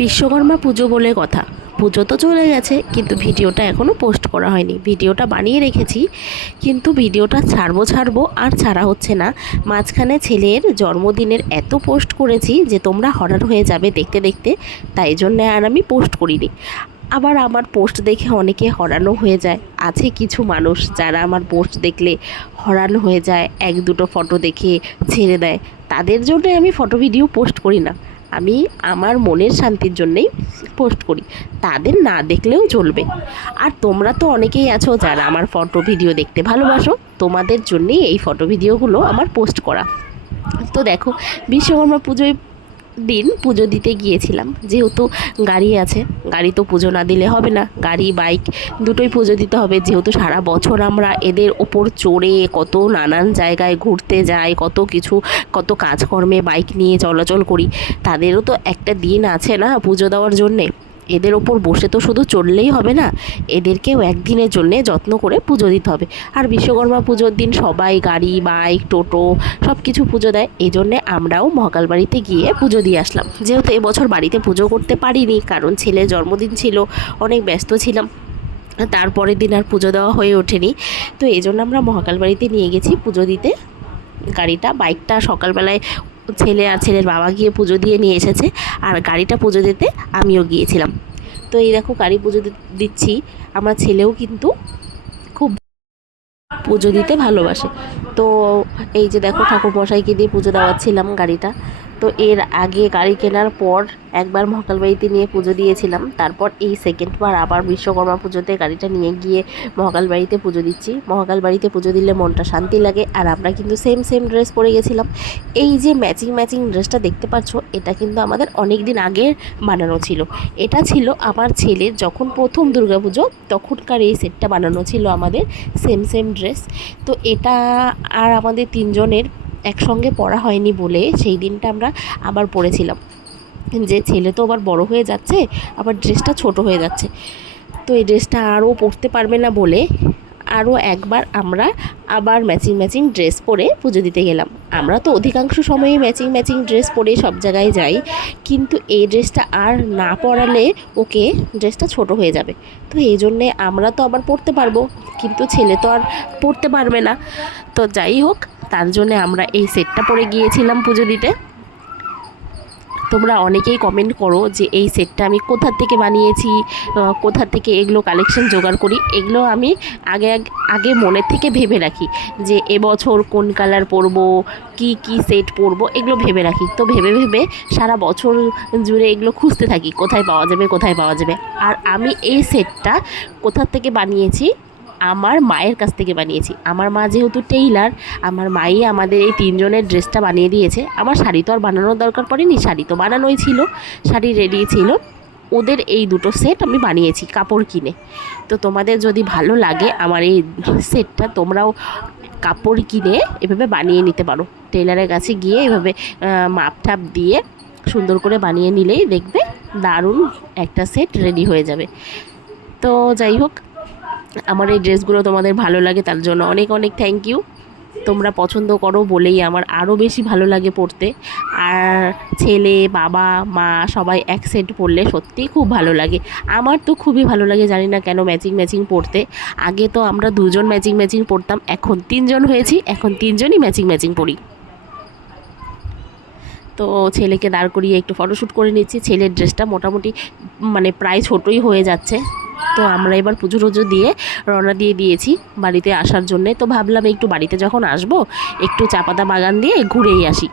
বিশ্বকর্মা পুজো বলে কথা, পুজো তো চলে গেছে কিন্তু ভিডিওটা এখনও পোস্ট করা হয়নি। ভিডিওটা বানিয়ে রেখেছি কিন্তু ভিডিওটা ছাড়বো আর ছাড়া হচ্ছে না। মাঝখানে ছেলের জন্মদিনের এত পোস্ট করেছি যে তোমরা হরান হয়ে যাবে দেখতে দেখতে, তাই জন্যে আর আমি পোস্ট করিনি। আবার আমার পোস্ট দেখে অনেকে হরানও হয়ে যায়। আছে কিছু মানুষ যারা আমার পোস্ট দেখলে হরান হয়ে যায়, এক দুটো ফটো দেখে ছেড়ে দেয়। তাদের জন্য আমি ফটো ভিডিও পোস্ট করি না, আমি আমার মনের শান্তির জন্যেই পোস্ট করি, তাদের না দেখলেও চলবে। আর তোমরা তো অনেকেই আছো যারা আমার ফটো ভিডিও দেখতে ভালোবাসো, তোমাদের জন্যেই এই ফটো ভিডিওগুলো আমার পোস্ট করা। তো দেখো, বিশ্বকর্মা পুজোয় দিন পুজো দিতে গিয়েছিলাম, যেহেতু গাড়ি আছে, গাড়ি তো পুজো না দিলে হবে না, গাড়ি বাইক দুটোই পুজো দিতে হবে। যেহেতু সারা বছর আমরা এদের ওপর চড়ে কত নানান জায়গায় ঘুরতে যাই, কত কিছু কত কাজকর্মে বাইক নিয়ে চলাচল করি, তাদেরও তো একটা দিন আছে না পুজো দেওয়ার জন্যে। এদের ওপর বসে তো শুধু চললেই হবে না, এদেরকেও একদিনের জন্যে যত্ন করে পুজো দিতে হবে। আর বিশ্বকর্মা পুজোর দিন সবাই গাড়ি বাইক টোটো সব কিছু পুজো দেয়, এই জন্যে আমরাও মহাকাল বাড়িতে গিয়ে পুজো দিয়ে আসলাম। যেহেতু এবছর বাড়িতে পুজো করতে পারিনি, কারণ ছেলের জন্মদিন ছিল, অনেক ব্যস্ত ছিলাম, তারপরের দিন আর পুজো দেওয়া হয়ে ওঠেনি। তো এই জন্য আমরা মহাকাল বাড়িতে নিয়ে গেছি পুজো দিতে গাড়িটা। বাইকটা সকালবেলায় ছেলে আর ছেলের বাবা গিয়ে পুজো দিয়ে নিয়ে এসেছে, আর গাড়িটা পুজো দিতে আমিও গিয়েছিলাম। তো এই দেখো গাড়ি পুজো দিচ্ছি, আমার ছেলেও কিন্তু খুব পুজো দিতে ভালোবাসে। তো এই যে দেখো ঠাকুরমশাইকে দিয়ে পুজো দেওয়াচ্ছিলাম গাড়িটা। তো এর আগে গাড়ি কেনার পর একবার মহাকাল বাড়িতে নিয়ে পুজো দিয়েছিলাম, তারপর এই সেকেন্ডবার আবার বিশ্বকর্মা পুজোতে গাড়িটা নিয়ে গিয়ে মহাকাল বাড়িতে পুজো দিচ্ছি। মহাকাল বাড়িতে পুজো দিলে মনটা শান্তি লাগে। আর আমরা কিন্তু সেম ড্রেস পরে গেছিলাম। এই যে ম্যাচিং ড্রেসটা দেখতে পাচ্ছ, এটা কিন্তু আমাদের অনেক দিন আগে বানানো ছিল। এটা ছিল আমার ছেলের যখন প্রথম দুর্গাপুজো, তখনকার এই সেটটা বানানো ছিল আমাদের সেম ড্রেস। তো এটা আর আমাদের তিনজনের একসঙ্গে পরা হয়নি বলে সেই দিনটা আমরা আবার পরেছিলাম, যে ছেলে তো আবার বড় হয়ে যাচ্ছে, আবার ড্রেসটা ছোট হয়ে যাচ্ছে। তো এই ড্রেসটা আরও পরতে পারবে না বলে আরও একবার আমরা আবার ম্যাচিং ড্রেস পরে পুজো দিতে গেলাম। আমরা তো অধিকাংশ সময়ে ম্যাচিং ড্রেস পরে সব জায়গায় যাই, কিন্তু এই ড্রেসটা আর না পরালে ওকে ড্রেসটা ছোট হয়ে যাবে। তো এই জন্যে আমরা তো আবার পরতে পারবো, কিন্তু ছেলে তো আর পরতে পারবে না। তো যাই হোক, তার জন্যে আমরা এই সেটটা পরে গিয়েছিলাম পুজো দিতে। তোমরা অনেকেই কমেন্ট করো যে এই সেটটা আমি কোথা থেকে বানিয়েছি, কোথা থেকে এগুলো কালেকশন জোগাড় করি। এগুলো আমি আগে মনের থেকে ভেবে রাখি যে এবছর কোন কালার পরবো, কি সেট পরবো, এগুলো ভেবে রাখি। তো ভেবে সারা বছর জুড়ে এগুলো খুঁজতে থাকি কোথায় পাওয়া যাবে। আর আমি এই সেটটা কোথা থেকে বানিয়েছি, আমার মায়ের কাছ থেকে বানিয়েছি। আমার মা যেহেতু টেইলার, আমার মাই আমাদের এই তিনজনের ড্রেসটা বানিয়ে দিয়েছে। আমার শাড়ি তো আর বানানোর দরকার পড়েনি, শাড়ি তো বানানোই ছিল, শাড়ি রেডি ছিল। ওদের এই দুটো সেট আমি বানিয়েছি কাপড় কিনে। তো তোমাদের যদি ভালো লাগে আমার এই সেটটা, তোমরাও কাপড় কিনে এভাবে বানিয়ে নিতে পারো। টেইলারের কাছে গিয়ে এভাবে মাপ টাপ দিয়ে সুন্দর করে বানিয়ে নিলেই দেখবে দারুণ একটা সেট রেডি হয়ে যাবে। তো যাই হোক, আমার এই ড্রেসগুলো তোমাদের ভালো লাগে তার জন্য অনেক থ্যাংক ইউ। তোমরা পছন্দ করো বলেই আমার আরও বেশি ভালো লাগে পরতে। আর ছেলে বাবা মা সবাই এক সেট পরলে সত্যিই খুব ভালো লাগে। আমার তো খুবই ভালো লাগে, জানি না কেন ম্যাচিং পরতে। আগে তো আমরা দুজন ম্যাচিং পরতাম, এখন তিনজন হয়েছি, এখন তিনজনই ম্যাচিং পরি। তো ছেলেকে দাঁড় করিয়ে একটু ফটোশ্যুট করে নিচ্ছি। ছেলের ড্রেসটা মোটামুটি মানে প্রায় ছোটোই হয়ে যাচ্ছে। তো আমরা এবার পুজো টুজো দিয়ে রওনা দিয়ে দিয়েছি বাড়িতে আসার জন্যে। তো ভাবলাম একটু বাড়িতে যখন আসবো একটু চা পাতা বাগান দিয়ে ঘুরেই আসি।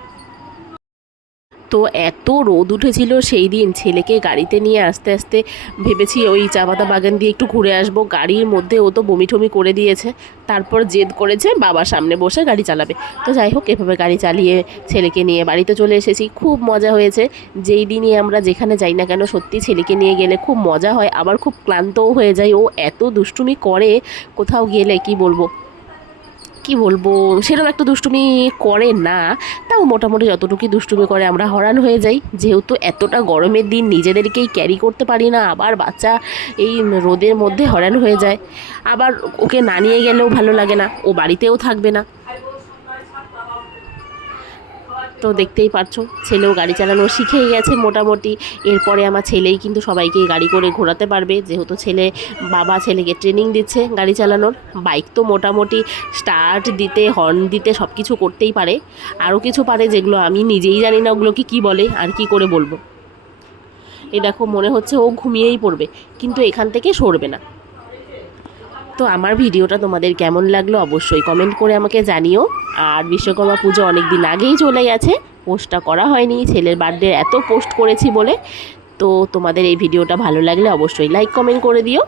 তো এত রোদ উঠেছিল সেই দিন, ছেলেকে গাড়িতে নিয়ে আস্তে ভেবেছি ওই চা পাতা বাগান দিয়ে একটু ঘুরে আসবো। গাড়ির মধ্যে ও তো বমি টমি করে দিয়েছে, তারপর জেদ করেছে বাবার সামনে বসে গাড়ি চালাবে। তো যাই হোক, এভাবে গাড়ি চালিয়ে ছেলেকে নিয়ে বাড়িতে চলে এসেছি। খুব মজা হয়েছে। যেই দিনই আমরা যেখানে যাই না কেন, সত্যি ছেলেকে নিয়ে গেলে খুব মজা হয়, আবার খুব ক্লান্তও হয়ে যায়। ও এত দুষ্টুমি করে কোথাও গেলে, কি বলবো সেরকম একটা দুষ্টুমি করে না, তাও মোটামুটি যতটুকু দুষ্টুমি করে আমরা হরান হয়ে যাই। যেহেতু এতটা গরমের দিন নিজেদেরকেই ক্যারি করতে পারি না, আবার বাচ্চা এই রোদের মধ্যে হরান হয়ে যায়। আবার ওকে না নিয়ে গেলেও ভালো লাগে না, ও বাড়িতেও থাকবে না। তো তো দেখতেই পারছো, ছেলেও গাড়ি চালানো শিখেই গেছে মোটামুটি। এরপরে আমার ছেলেই কিন্তু সবাইকে গাড়ি করে ঘোরাতে পারবে, যেহেতু বাবা ছেলেকে ট্রেনিং দিচ্ছে গাড়ি চালানোর। বাইক তো মোটামুটি স্টার্ট দিতে, হর্ন দিতে সব কিছু করতেই পারে। আরও কিছু পারে যেগুলো আমি নিজেই জানি না ওগুলোকে কী বলে, আর কি করে বলবো। এই দেখো, মনে হচ্ছে ও ঘুমিয়েই পড়বে, কিন্তু এখান থেকে সরবে না। তো আমার ভিডিওটা তোমাদের কেমন লাগলো অবশ্যই কমেন্ট করে আমাকে জানিও। আর বিশ্বকর্মা পুজো অনেক দিন আগেই চলে গেছে, পোস্টটা করা হয়নি, ছেলের বার্থডে এত পোস্ট করেছি বলে। তো তোমাদের এই ভিডিওটা ভালো লাগলে অবশ্যই লাইক কমেন্ট করে দিও।